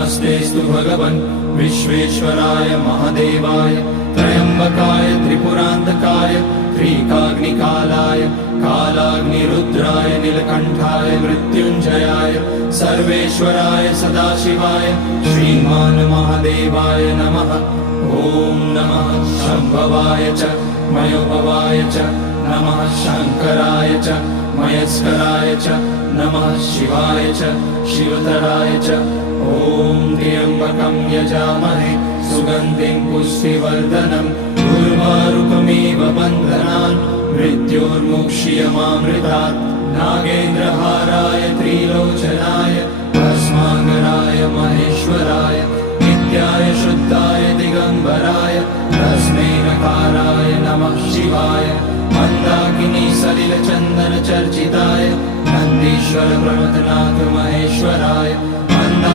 नमस्तेस्तु भगवन् विश्वेश्वराय महादेवाय त्र्यम्बकाय त्रिपुरान्तकाय त्रिकाग्निकालाय कालाग्निरुद्राय नीलकण्ठाय मृत्युञ्जयाय सर्वेश्वराय सदाशिवाय श्रीमान् महादेवाय नमः। ॐ नमः शम्भवाय च मयोभवाय च नमः शङ्कराय च मयस्कराय च नमः शिवाय च शिवतराय च। ॐ त्र्यम्बकं यजामहे सुगन्धिं पुष्टिवर्धनम् उर्वारुकमिव बन्धनान् मृत्योर्मुक्ष्यमामृतात्। नागेन्द्रहाराय त्रिलोचनाय भस्माङ्गराय महेश्वराय नित्याय शुद्धाय दिगम्बराय तस्मै नकाराय नमः शिवाय। मन्दाकिनी सलिलचन्दन चर्चिताय नन्दीश्वर प्रमथनाथ